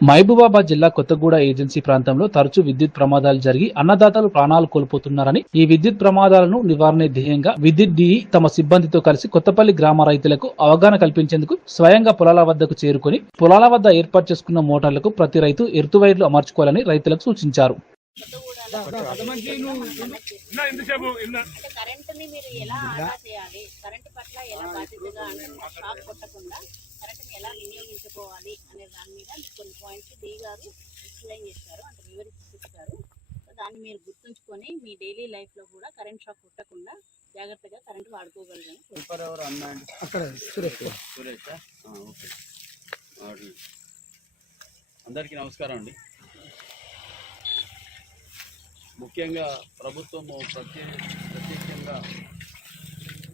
మహబూబాబాద్ జిల్లా కొత్తగూడ ఏజెన్సీ ప్రాంతంలో తరచూ విద్యుత్ ప్రమాదాలు జరిగి అన్నదాతలు ప్రాణాలు కోల్పోతున్నారని ఈ విద్యుత్ ప్రమాదాలను నివారణే ధ్యేయంగా విద్యుత్ డిఈ తమ సిబ్బందితో కలిసి కొత్తపల్లి గ్రామ రైతులకు అవగాహన కల్పించేందుకు స్వయంగా పొలాల వద్దకు చేరుకుని పొలాల వద్ద ఏర్పాటు చేసుకున్న మోటార్లకు ప్రతి రైతు ఎర్తువైర్లు అమర్చుకోవాలని రైతులకు సూచించారు. మీరు ఎలా ఆదా చేయాలి? కరెంటు పట్ల ఎలా బాధ్యతగా షాక్ కొట్టకుండా ఎలా వినియోగించుకోవాలి అనే దాని మీద మీకు కొన్ని పాయింట్స్ డి గారు ఎక్స్ప్లెయిన్ చేస్తారు అంటే వివరించి చెప్తారు సో దాన్ని మీరు గుర్తుంచుకొని మీ డైలీ లైఫ్లో కూడా కరెంట్ షాక్ కొట్టకుండా జాగ్రత్తగా కరెంట్ వాడుకోగలరని సూపర్ ఎవరు? అన్న అండి. అక్కడ ఓకే. అందరికీ నమస్కారం అండి. ముఖ్యంగా ప్రభుత్వము ప్రత్యే ప్రత్యేకంగా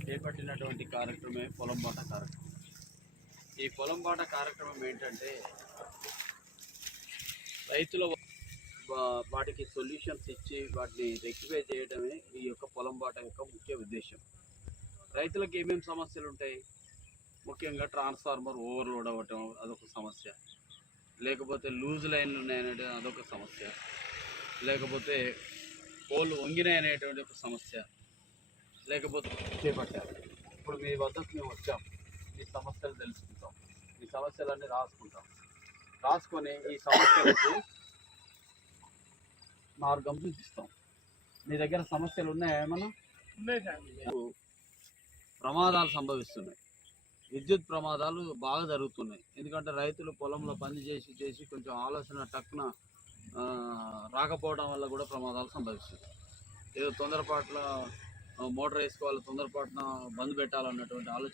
చేపట్టినటువంటి కార్యక్రమమే పొలం బాట కార్యక్రమం. ఈ పొలం బాట కార్యక్రమం ఏంటంటే రైతుల వాటికి సొల్యూషన్స్ ఇచ్చి వాటిని రెక్టిఫై చేయడమే ఈ యొక్క పొలం బాట యొక్క ముఖ్య ఉద్దేశం. రైతులకు ఏమేమి సమస్యలు ఉంటాయి? ముఖ్యంగా ట్రాన్స్ఫార్మర్ ఓవర్లోడ్ అవ్వటం అదొక సమస్య. లేకపోతే లూజ్ లైన్లు ఉన్నాయనేది అదొక సమస్య. లేకపోతే పోలు వంగినాయి అనేటువంటి ఒక సమస్య. లేకపోతే చేపట్టారు ఇప్పుడు మీ వద్దకు మేము వచ్చాం మీ సమస్యలు తెలుసుకుంటాం. మీ సమస్యలన్నీ రాసుకుంటాం. రాసుకొని ఈ సమస్యలకు మార్గం చూపిస్తాం. మీ దగ్గర సమస్యలు ఉన్నాయా ఏమన్నా? ప్రమాదాలు సంభవిస్తున్నాయి. విద్యుత్ ప్రమాదాలు బాగా జరుగుతున్నాయి. ఎందుకంటే రైతులు పొలంలో పని చేసి చేసి కొంచెం ఆలోచన టక్కున రాకపోవడం వల్ల కూడా ప్రమాదాలు సంభవిస్తున్నాయి. ఏదో తొందరపాట్ల మోటార్ వేసుకోవాలి తొందరపాటున బంద్ పెట్టాలన్నటువంటి ఆలోచన